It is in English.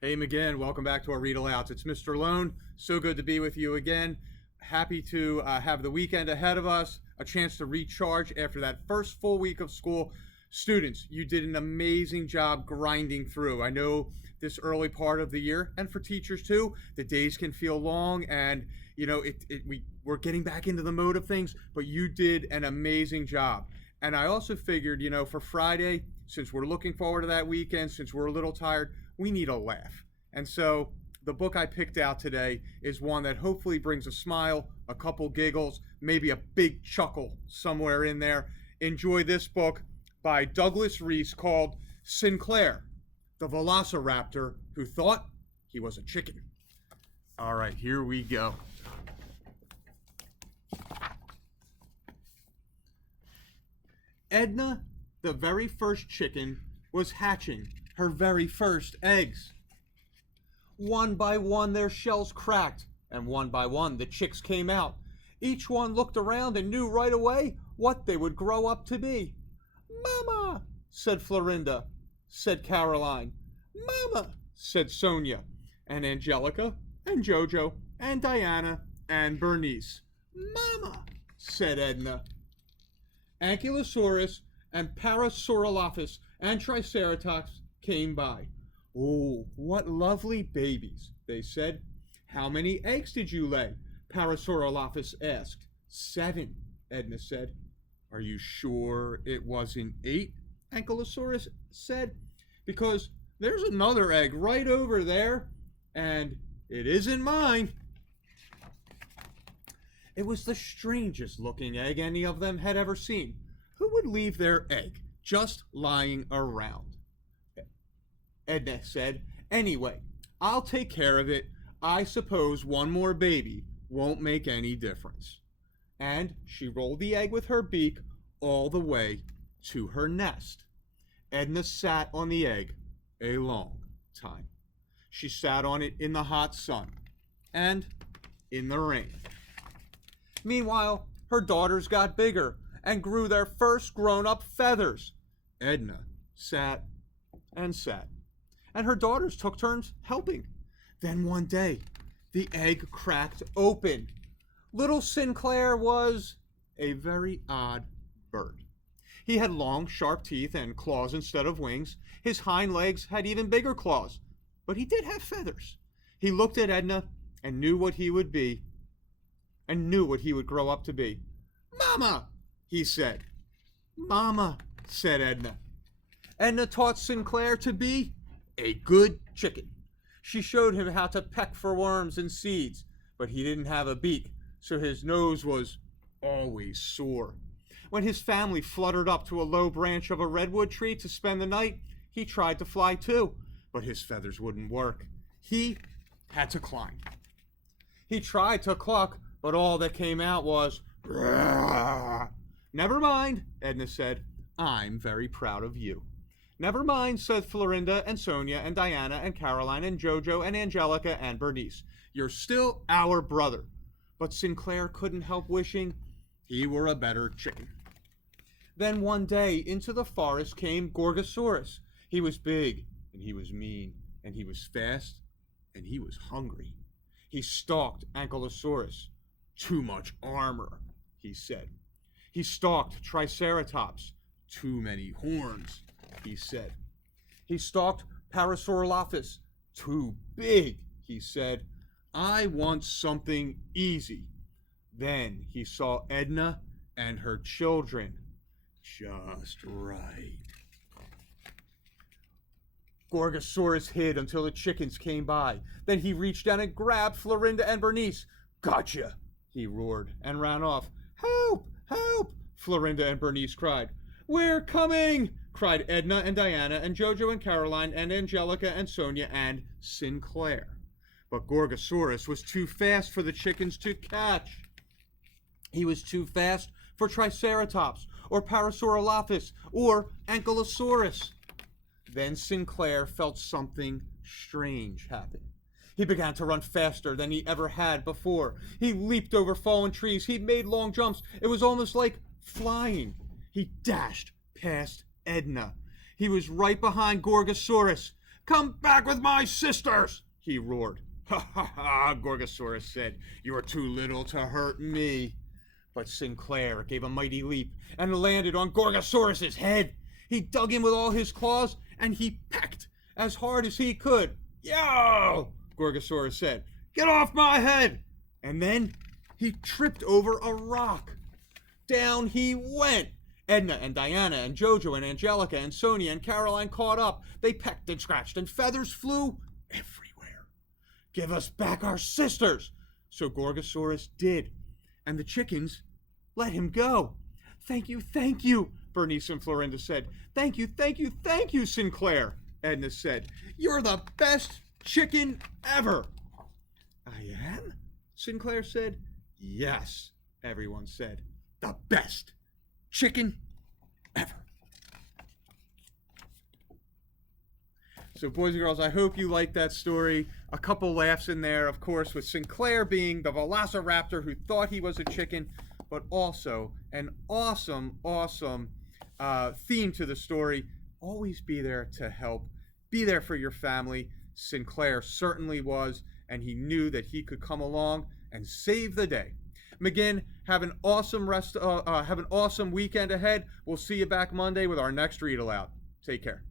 Hey, again, welcome back to our Read Alouds. It's Mr. Lohn. So good to be with you again. Happy to have the weekend ahead of us, a chance to recharge after that first full week of school. Students, you did an amazing job grinding through. I know this early part of the year, and for teachers too, the days can feel long, and we're getting back into the mode of things, but you did an amazing job. And I also figured, for Friday, since we're looking forward to that weekend, since we're a little tired, we need a laugh. And so the book I picked out today is one that hopefully brings a smile, a couple giggles, maybe a big chuckle somewhere in there. Enjoy this book by Douglas Reese called Sinclair, the Velociraptor who thought he was a chicken. All right, here we go. Edna, the very first chicken, was hatching her very first eggs. One by one their shells cracked, and one by one the chicks came out. Each one looked around and knew right away what they would grow up to be. "Mama," said Florinda, said Caroline. "Mama," said Sonia, and Angelica, and Jojo, and Diana, and Bernice. "Mama," said Edna. Ankylosaurus and Parasaurolophus and Triceratops came by. "Oh, what lovely babies," they said. "How many eggs did you lay?" Parasaurolophus asked. "7," Edna said. "Are you sure it wasn't 8?" Ankylosaurus said. "Because there's another egg right over there, and it isn't mine." It was the strangest looking egg any of them had ever seen. Who would leave their egg just lying around? Edna said, "Anyway, I'll take care of it. I suppose one more baby won't make any difference." And she rolled the egg with her beak all the way to her nest. Edna sat on the egg a long time. She sat on it in the hot sun and in the rain. Meanwhile, her daughters got bigger and grew their first grown-up feathers. Edna sat and sat, and her daughters took turns helping. Then one day, the egg cracked open. Little Sinclair was a very odd bird. He had long, sharp teeth and claws instead of wings. His hind legs had even bigger claws, but he did have feathers. He looked at Edna and knew what he would be, and knew what he would grow up to be. "Mama," he said. "Mama," said Edna. Edna taught Sinclair to be a good chicken. She showed him how to peck for worms and seeds, but he didn't have a beak, so his nose was always sore. When his family fluttered up to a low branch of a redwood tree to spend the night, he tried to fly too, but his feathers wouldn't work. He had to climb. He tried to cluck, but all that came out was "Rah." "Never mind," Edna said. "I'm very proud of you." "Never mind," said Florinda and Sonia and Diana and Caroline and Jojo and Angelica and Bernice. "You're still our brother." But Sinclair couldn't help wishing he were a better chicken. Then one day into the forest came Gorgosaurus. He was big, and he was mean, and he was fast, and he was hungry. He stalked Ankylosaurus. "Too much armor," he said. He stalked Triceratops. "Too many horns," he said. He stalked Parasaurolophus. "Too big," he said. "I want something easy." Then he saw Edna and her children. Just right. Gorgosaurus hid until the chickens came by. Then he reached down and grabbed Florinda and Bernice. "Gotcha!" he roared and ran off. "Help! Help!" Florinda and Bernice cried. "We're coming!" cried Edna and Diana and Jojo and Caroline and Angelica and Sonia and Sinclair. But Gorgosaurus was too fast for the chickens to catch. He was too fast for Triceratops or Parasaurolophus or Ankylosaurus. Then Sinclair felt something strange happen. He began to run faster than he ever had before. He leaped over fallen trees. He made long jumps. It was almost like flying. He dashed past Edna. He was right behind Gorgosaurus. Come back with my sisters, he roared. Ha ha ha, Gorgosaurus said. You are too little to hurt me. But Sinclair gave a mighty leap and landed on Gorgosaurus's head. He dug in with all his claws and he pecked as hard as he could. Yo! Gorgosaurus said. Get off my head! And then he tripped over a rock. Down he went. Edna and Diana and Jojo and Angelica and Sonia and Caroline caught up. They pecked and scratched and feathers flew everywhere. Give us back our sisters! So Gorgosaurus did. And the chickens let him go. Thank you, Bernice and Florinda said. Thank you, Sinclair, Edna said. You're the best chicken ever. I am? Sinclair said. Yes, everyone said. The best chicken ever. So, boys and girls, I hope you liked that story. A couple laughs in there, of course, with Sinclair being the Velociraptor who thought he was a chicken, but also an awesome theme to the story. Always be there to help. Be there for your family. Sinclair certainly was, and he knew that he could come along and save the day. McGinn, have an awesome weekend ahead. We'll see you back Monday with our next read aloud. Take care.